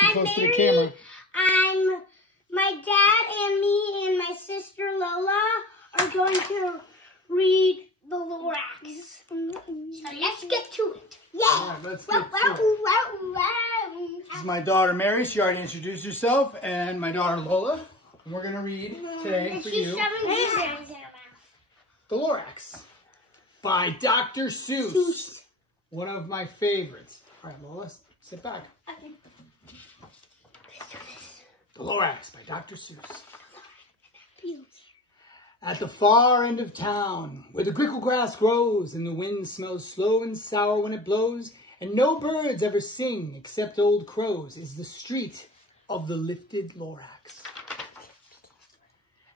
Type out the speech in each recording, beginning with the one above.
too close to the camera. My dad and me and my sister Lola are going to read the Lorax. So let's get to it. Yeah. All right, let's get to it. This is my daughter Mary. She already introduced herself, and my daughter Lola. And we're going to read today for you The Lorax by Dr. Seuss. One of my favorites. All right, Lola, sit back. Okay. The Lorax by Dr. Seuss. At the far end of town, where the grickle grass grows, and the wind smells slow and sour when it blows, and no birds ever sing except old crows, is the street of the lifted Lorax.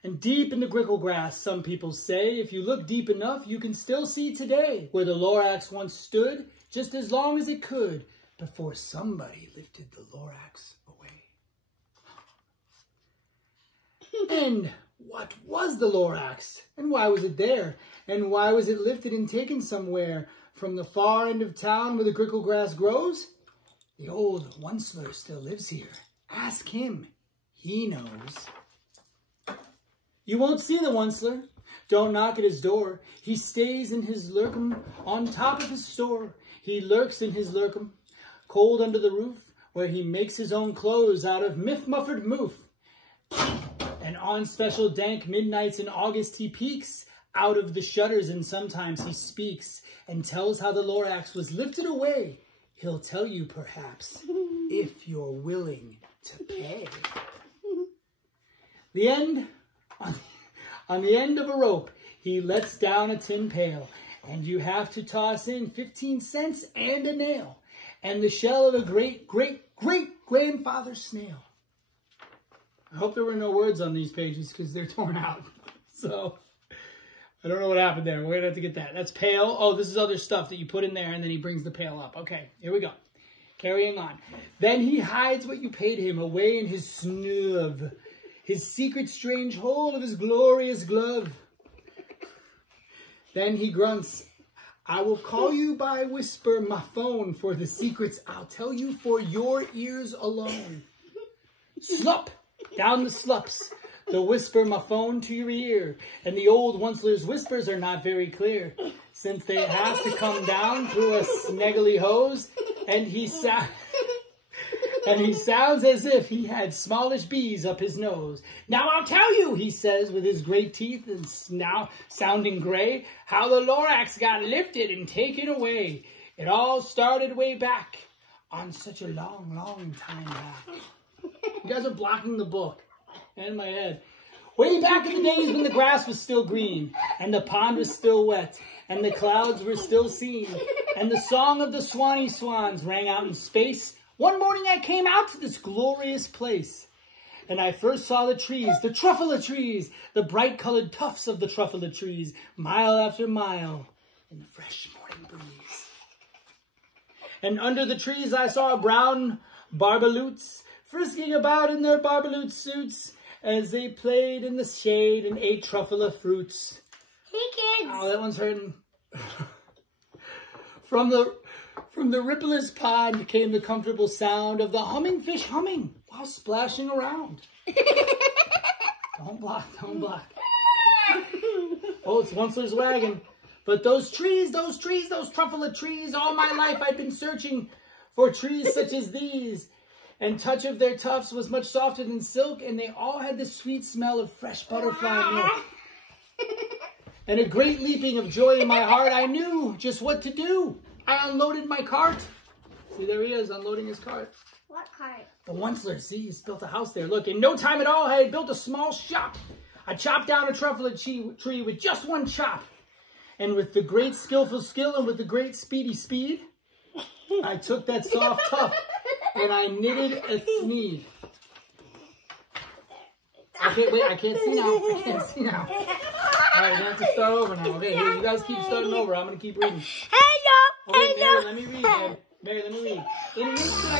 And deep in the grickle grass, some people say, if you look deep enough, you can still see today where the Lorax once stood, just as long as it could, before somebody lifted the Lorax away. And what was the Lorax? And why was it there? And why was it lifted and taken somewhere from the far end of town where the grickle grass grows? The old Onceler still lives here. Ask him. He knows. You won't see the Onceler. Don't knock at his door. He stays in his lurkum on top of his store. He lurks in his lurkum, cold under the roof, where he makes his own clothes out of miff-muffered moof. And on special dank midnights in August he peeks out of the shutters, and sometimes he speaks and tells how the Lorax was lifted away. He'll tell you perhaps, if you're willing to pay. On the end of a rope, he lets down a tin pail, and you have to toss in 15 cents and a nail, and the shell of a great-great-great-grandfather snail. I hope there were no words on these pages because they're torn out. So, I don't know what happened there. We're going to have to get that. That's pail. Oh, this is other stuff that you put in there, and then he brings the pail up. Okay, here we go. Carrying on. Then he hides what you paid him away in his snub, his secret strange hole of his glorious glove. Then he grunts, I will call you by whisper my phone, for the secrets I'll tell you for your ears alone. Slop! Down the slups, the whisper my phone to your ear, and the old Onceler's whispers are not very clear, since they have to come down through a sneggly hose, and he sounds as if he had smallish bees up his nose. Now I'll tell you, he says with his great teeth and now sounding gray, how the Lorax got lifted and taken away. It all started way back on such a long, long time back. You guys are blocking the book and my head. Way back in the days when the grass was still green, and the pond was still wet, and the clouds were still seen, and the song of the swanny swans rang out in space, one morning I came out to this glorious place. And I first saw the trees, the truffula trees, the bright-colored tufts of the truffula trees, mile after mile, in the fresh morning breeze. And under the trees I saw brown barbaloots, frisking about in their barbaloot suits as they played in the shade and ate truffula fruits. Hey, kids. Oh, that one's hurting. From the rippleless pond came the comfortable sound of the humming fish humming while splashing around. Don't block, don't block. Oh, it's Onceler's wagon. But those trees, those truffula trees, all my life I've been searching for trees such as these. And touch of their tufts was much softer than silk, and they all had the sweet smell of fresh butterfly milk. And a great leaping of joy in my heart, I knew just what to do. I unloaded my cart. See, there he is, unloading his cart. What cart? The Onceler, see, he's built a house there. Look, in no time at all, I had built a small shop. I chopped down a truffula tree with just one chop. And with the great skillful skill and with the great speedy speed, I took that soft tuft and I knitted a sneed. Okay, wait, I can't see now. I can't see now. All right, we have to start over now. Okay, here, you guys keep starting over. I'm going to keep reading. Okay, Mary, let me read, Mary. Mary, let me read. In an instant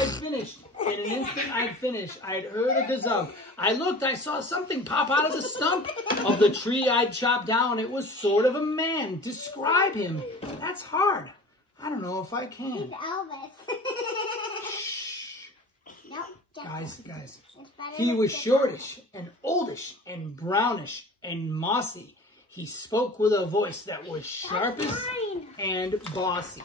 I'd finished. I'd heard a gazump. I looked, I saw something pop out of the stump of the tree I'd chopped down. It was sort of a man. Describe him. That's hard. I don't know if I can. He's Elvis. Nope. Guys. He was shortish and oldish and brownish and mossy. He spoke with a voice that was sharpish and bossy.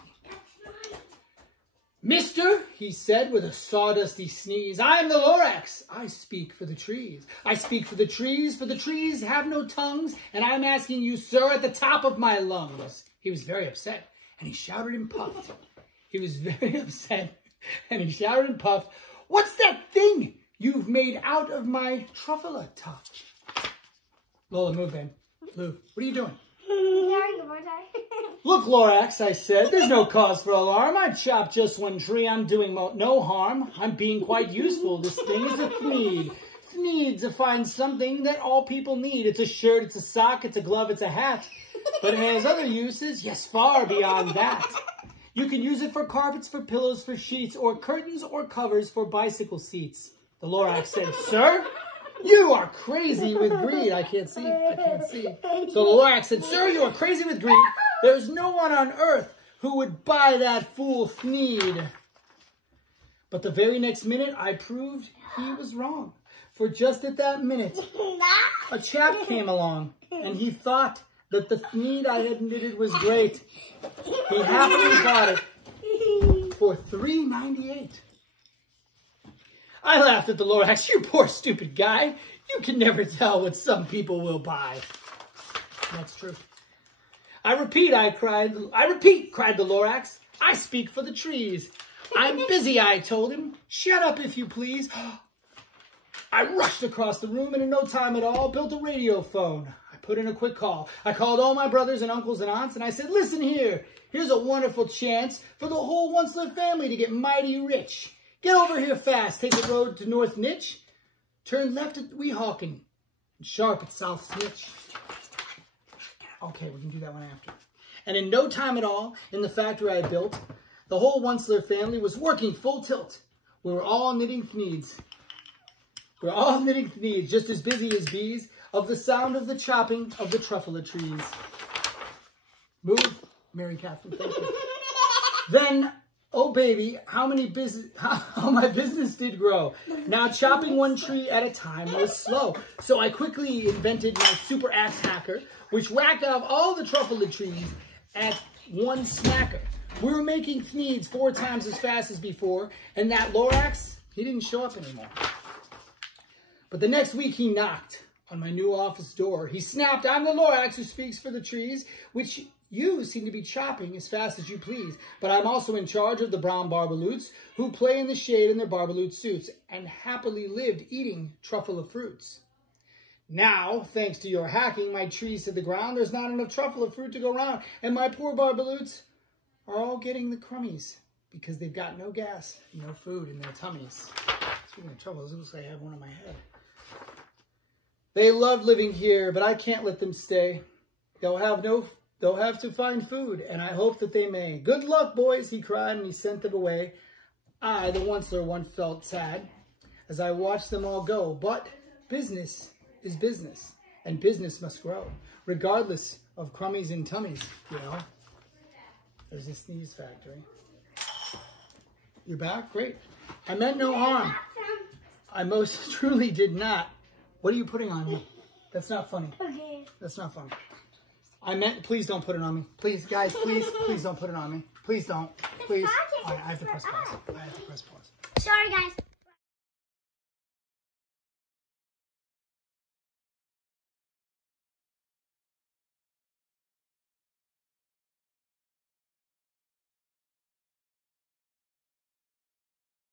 Mister, he said with a sawdusty sneeze, I am the Lorax. I speak for the trees. I speak for the trees have no tongues, and I'm asking you, sir, at the top of my lungs. He was very upset, and he shouted and puffed. He was very upset, and he shouted and puffed, what's that thing you've made out of my truffle tuft? Lola, move in. Lou, what are you doing? Look, Lorax, I said, there's no cause for alarm. I chopped just one tree. I'm doing no harm. I'm being quite useful. This thing is a thneed. Thneed to find something that all people need. It's a shirt, it's a sock, it's a glove, it's a hat. But it has other uses, yes, far beyond that. You can use it for carpets, for pillows, for sheets, or curtains or covers for bicycle seats. The Lorax said, sir, you are crazy with greed. I can't see. So the Lorax said, sir, you are crazy with greed. There's no one on earth who would buy that fool Thneed. But the very next minute, I proved he was wrong. For just at that minute, a chap came along, and he thought that the Thneed I had knitted was great. He happily bought it for $3.98. I laughed at the Lorax. You poor stupid guy. You can never tell what some people will buy. That's true. I repeat, cried the Lorax. I speak for the trees. I'm busy, I told him. Shut up, if you please. I rushed across the room and in no time at all built a radio phone. I put in a quick call. I called all my brothers and uncles and aunts and I said, listen here. Here's a wonderful chance for the whole Once-Lived family to get mighty rich. Get over here fast. Take the road to North Nitch. Turn left at Weehawken and sharp at South Snitch. Okay, we can do that one after. And in no time at all, in the factory I built, the whole Once-Lived family was working full tilt. We were all knitting Thneeds. Just as busy as bees, of the sound of the chopping of the truffle trees. Move, Mary Catherine, thank you. Then, oh baby, how my business did grow. Now chopping one tree at a time was slow. So I quickly invented my super axe hacker, which whacked off all the truffle trees at one smacker. We were making Thneeds 4 times as fast as before, and that Lorax, he didn't show up anymore. But the next week he knocked on my new office door. He snapped, I'm the Lorax who speaks for the trees, which you seem to be chopping as fast as you please. But I'm also in charge of the brown barbaloots who play in the shade in their barbaloot suits and happily lived eating truffle of fruits. Now, thanks to your hacking my trees to the ground, there's not enough truffle of fruit to go around. And my poor barbaloots are all getting the crummies because they've got no gas, no food in their tummies. Speaking of trouble, it looks like I have one on my head. They love living here, but I can't let them stay. They'll have to find food, and I hope that they may. Good luck, boys, he cried, and he sent them away. I, the Once-ler, once felt sad as I watched them all go. But business is business, and business must grow, regardless of crummies and tummies, you know. There's this sneeze factory. You're back? Great. I meant no harm. I most truly did not. What are you putting on me? That's not funny. Okay. That's not funny. I meant, please don't put it on me. Please, guys, please don't put it on me. Please don't. Please. I have to press pause. Sorry, guys.